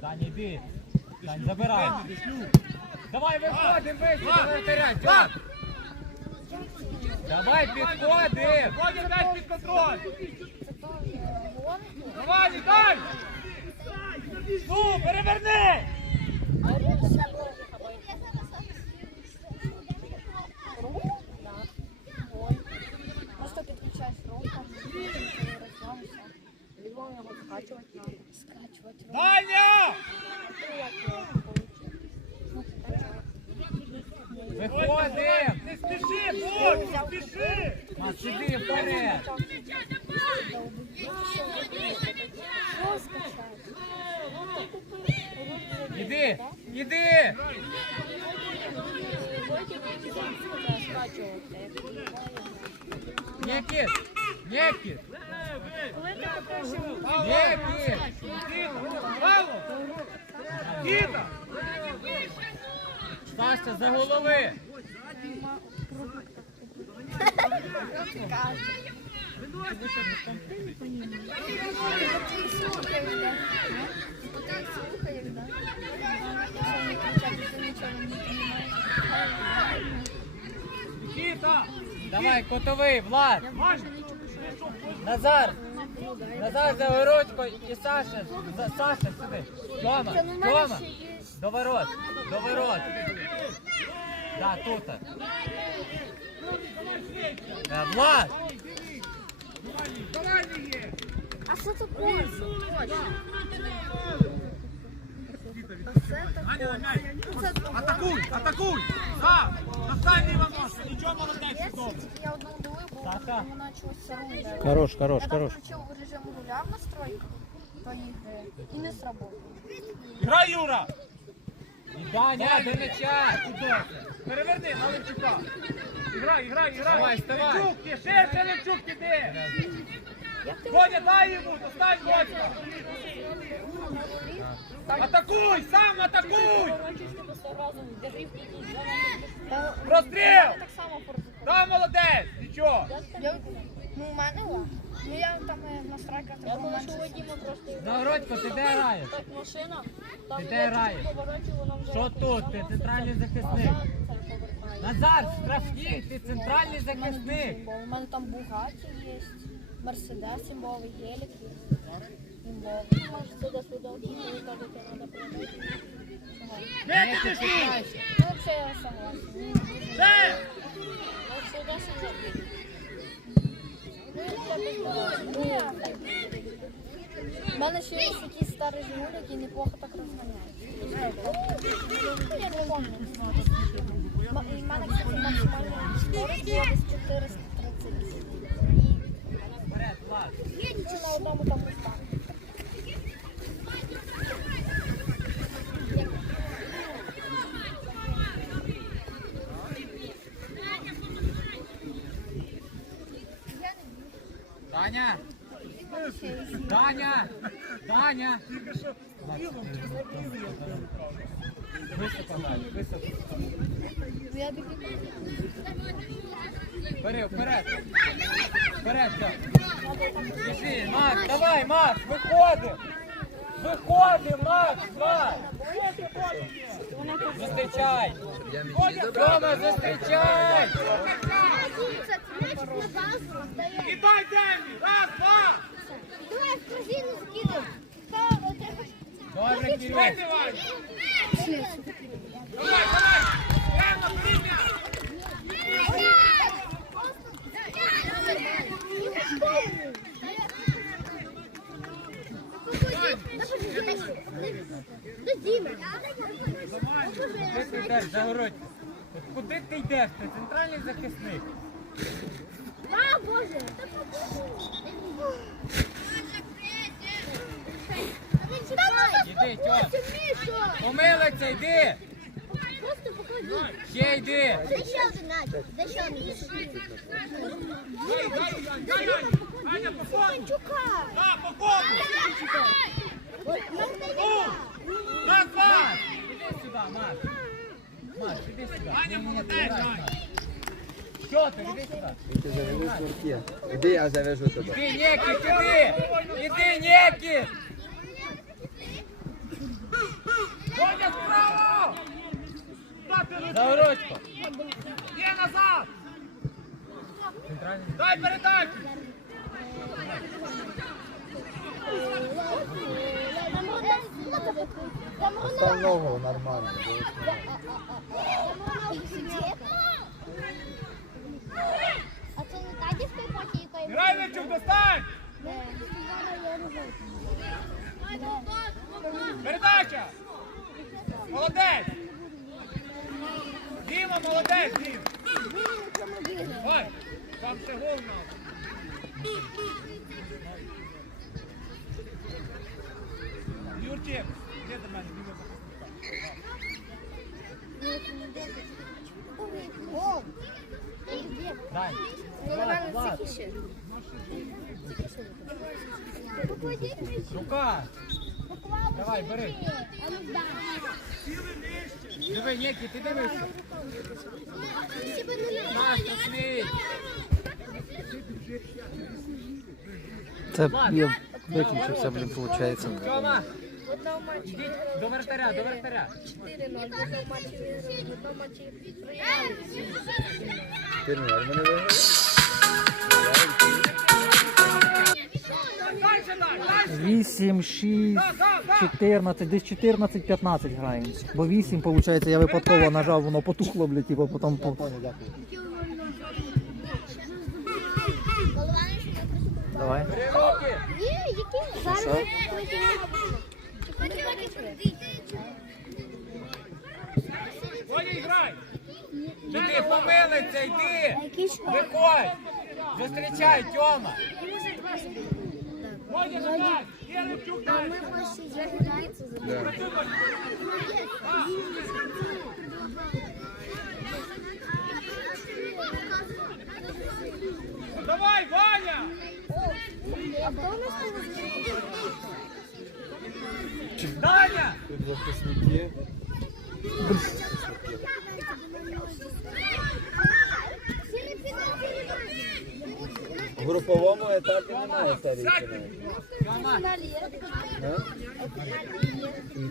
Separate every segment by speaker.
Speaker 1: Даня, йди. Дань, забирай. Давай виходимо, Тьом. Давай підходимо.
Speaker 2: Водя, дай під контроль! Давай, дай! Ну, переверни! Даня!
Speaker 1: Виходимо.
Speaker 2: Не спіши, Бог, не спіши!
Speaker 1: Маш, іди вперед. Іди, іди. Нікіт, Нікіт, Нікіт.
Speaker 2: Павло! Кіта!
Speaker 1: Саша, за голови.
Speaker 2: Кіта!
Speaker 1: Давай, котовий, Влад.
Speaker 2: Маш!
Speaker 1: Назар. Назар за Городько і Саша. За Саша сюди. Тьома, Тьома. До ворот, до ворот. Да, тут. Да, Влад.
Speaker 2: Є!
Speaker 3: А що це польза?
Speaker 2: Атакуй, атакуй! Так, достань Іванос, нічого молодець, добре.
Speaker 3: Я одну даю, бо
Speaker 1: Саша.
Speaker 3: вона чогось рунда.
Speaker 1: Хорош, хорош,
Speaker 3: Я там
Speaker 1: хорош.
Speaker 3: включив режим руля в настройках тої гри і не сработало.
Speaker 2: Грай, Юра!
Speaker 1: І Даня, до м'яча.
Speaker 2: Переверни, на Левчука. Іграй, іграй, іграй.
Speaker 1: Давай, вставай.
Speaker 2: Левчук, ти ширше Левчук іди. Водя, дай йому, достань Водька. Атакуй, сам атакуй!
Speaker 3: Так форзу.
Speaker 2: Да, молодець, нічого.
Speaker 3: Ну, у мене. Ну я там е, менше.
Speaker 4: що Вадима просто
Speaker 1: Загородько, ти де граєш?
Speaker 4: так машина,
Speaker 1: Ти де граєш? Що тут? Ти центральний захисник.
Speaker 4: назад це повертає.
Speaker 1: Назар, штрафні, ти центральний захисник.
Speaker 3: У мене там Бугаті є, Мерседес імбовий, Гелік є. Імбовий.
Speaker 4: Сюди, сюди, ви кажете, треба
Speaker 3: я согласен. Мені
Speaker 2: Де?
Speaker 4: Ну.
Speaker 3: Ні. У мене ще є якийсь старий жигуль, який неплохо так розганяє. Я не пам'ятаю. У мене, кстати, максимальна скорость була десь 430.
Speaker 1: Вперед, Влад.
Speaker 3: І це на одному там стані.
Speaker 1: Даня! Даня! Даня! Далі, високо. Бери, вперед! Вперед. Біжи, Макс, давай, Макс, виходи! Виходи, Макс, давай! Зустрічай! Рома, зустрічай!
Speaker 2: І дай Демі! Раз, два!
Speaker 3: Давай в корзину закидывай.
Speaker 1: Добре, Кирил!
Speaker 2: Давай, давай! Прямо,
Speaker 1: йдеш, Куди ти йдеш? Ти центральний захисник.
Speaker 3: А, боже.
Speaker 1: Іди, Тьом. Помилиться, йди.
Speaker 3: Просто покажи.
Speaker 1: Ще йди.
Speaker 3: Де ще один наче? Де ще один?
Speaker 2: Дай, дай, дай, дай! Аня, по!
Speaker 3: Чука.
Speaker 2: Да, по фону! Ну!
Speaker 1: Макс, іди сюди, Макс. Макс, іди сюди. Ти грай, Макс. Що ти, іди сюди.
Speaker 5: Ти заведу шнурки. Іди, я завяжу тебе.
Speaker 1: Іди, Нікіт, іди! Іди, Нікіт!
Speaker 2: Водя справа!
Speaker 1: За ручку.
Speaker 2: Є назад! Дай передачу!
Speaker 5: Став ногу нормально.
Speaker 3: А це не та дівка, якої
Speaker 2: достань! Передача! Молодець! Діма, молодець, Дім! Ой, там ще гол мав. Юрчик, де до мене? Біля
Speaker 3: О!
Speaker 1: Дай. Влад. Рука. Давай, бери. Диви, Нікіт, ти дивишся. Маш, тут свій.
Speaker 6: Це я виключився, блін, виходить.
Speaker 1: Тьома. Ідіть до вратаря, до вратаря.
Speaker 4: 4-0, в одному матчі одному матчі програли.
Speaker 5: Ти не мене виграв?
Speaker 2: Дальше, дай, дальше!
Speaker 6: 8, 6,
Speaker 2: Да, да, да!
Speaker 6: 14, десь 14-15 граємо. Бо 8, виходить, я випадково нажав, воно потухло, блядь, типу, потім по... Давай.
Speaker 3: Ні, які? Зараз
Speaker 2: Водя, грай!
Speaker 1: Іди, Виходь. Зустрічай, Тьома.
Speaker 2: Водя, грай! Є! Давай, Ваня!
Speaker 1: Даня.
Speaker 5: Тут В груповому етапі немає серії фіналів. А?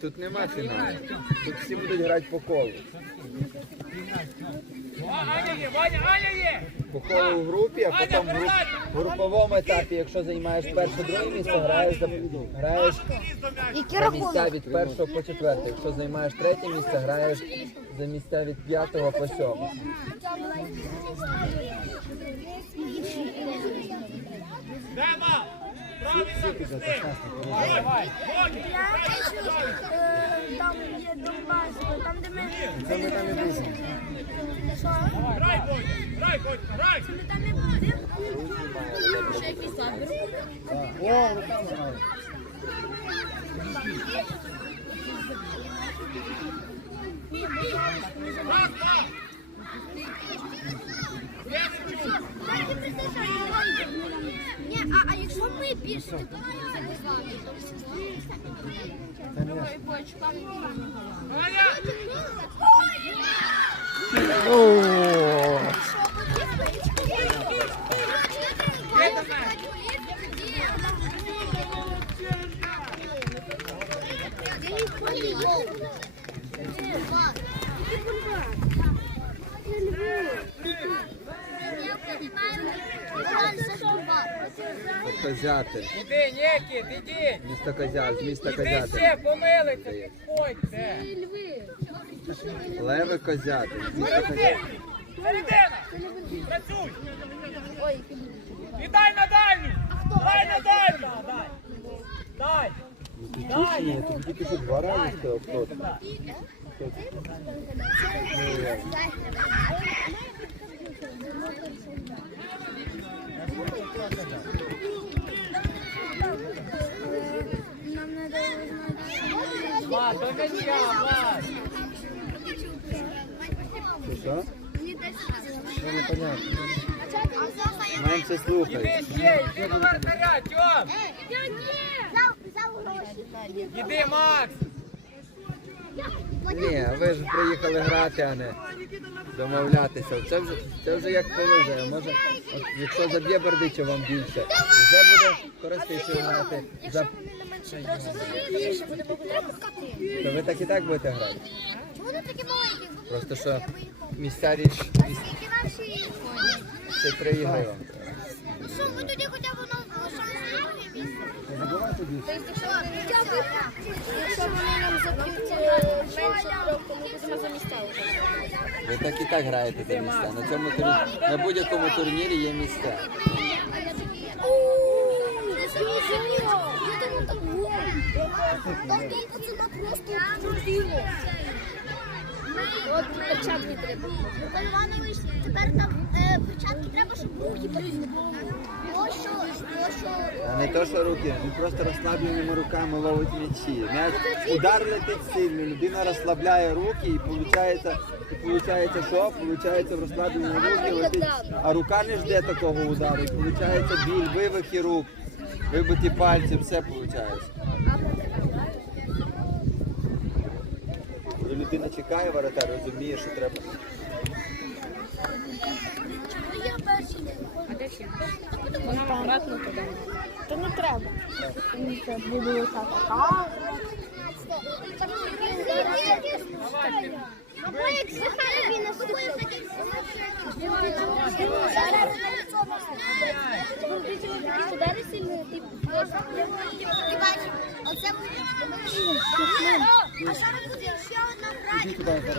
Speaker 5: Тут нема фіналу. Тут всі будуть грати по колу. По колу в групі, а потім в, груп... в груповому етапі, якщо займаєш перше друге місце, граєш за граєш за місця від першого по четверте. Якщо займаєш третє місце, граєш за місця від п'ятого по сьоме.
Speaker 2: Дема! Правильно, пусти! Давай, Водя!
Speaker 3: Там є Донбас, там де ми...
Speaker 5: Ми там.
Speaker 2: Грай, Водя! Грай, Водя, грай!
Speaker 3: Там і будемо.
Speaker 5: О, руками грає.
Speaker 2: Раз, два!
Speaker 3: А, якщо ми більше, то це
Speaker 5: Козятин.
Speaker 1: Іди, Нікіт, іди.
Speaker 5: Місто Козят, з міста
Speaker 1: Іди
Speaker 5: Козятин.
Speaker 1: ще, помилиться, підходьте.
Speaker 5: Леве Козятин. з Міста Козятин.
Speaker 2: Середина! Працюй! І дай на дальню! Дай на дальню!
Speaker 1: Дай.
Speaker 5: Дай. Я тобі тільки що два рази сказав, хто ти.
Speaker 1: Влад, до м'яча, Влад.
Speaker 5: Що, що? Непонятно. Менше слухай.
Speaker 1: Іди ще, іди до вратаря, Тьом. Іди, Макс.
Speaker 5: Ні, ви ж приїхали грати, а не домовлятися. Це вже, це вже як повезе. Може, от, якщо заб'є Бердича вам більше, вже буде користіше грати. За...
Speaker 2: Менше будемо.
Speaker 5: То ви так і так будете грати.
Speaker 2: Вони такі маленькі.
Speaker 5: Просто що місця річ А
Speaker 2: Скільки наші?
Speaker 5: це три ігри вам.
Speaker 2: Що, ми тоді хоча б у нас було шанс на друге місце?
Speaker 5: Не забувайте більше.
Speaker 2: Якщо вони нам заб'ють менше трьох, ми будемо за місця вже.
Speaker 5: Ви так і так граєте за місця. На цьому на будь-якому турнірі є місця.
Speaker 2: От перчатки треба. Микола Іванович, тепер там перчатки треба, щоб руки прийняли. Ось що, ось що.
Speaker 5: Не то, що руки, він просто розслабленими руками ловить м'ячі. М'яч удар летить сильно, людина розслабляє руки і виходить що? Виходить в розслаблені руки летить, а рука не жде такого удару. І виходить біль, вивихи рук, вибиті пальці, все виходить. Людина чекає воротар, розуміє, що треба.
Speaker 2: А де ще? Вона обратно туди. То не треба. Мені це буде так. Або як Захарові наступив. будете? А ще одна гра.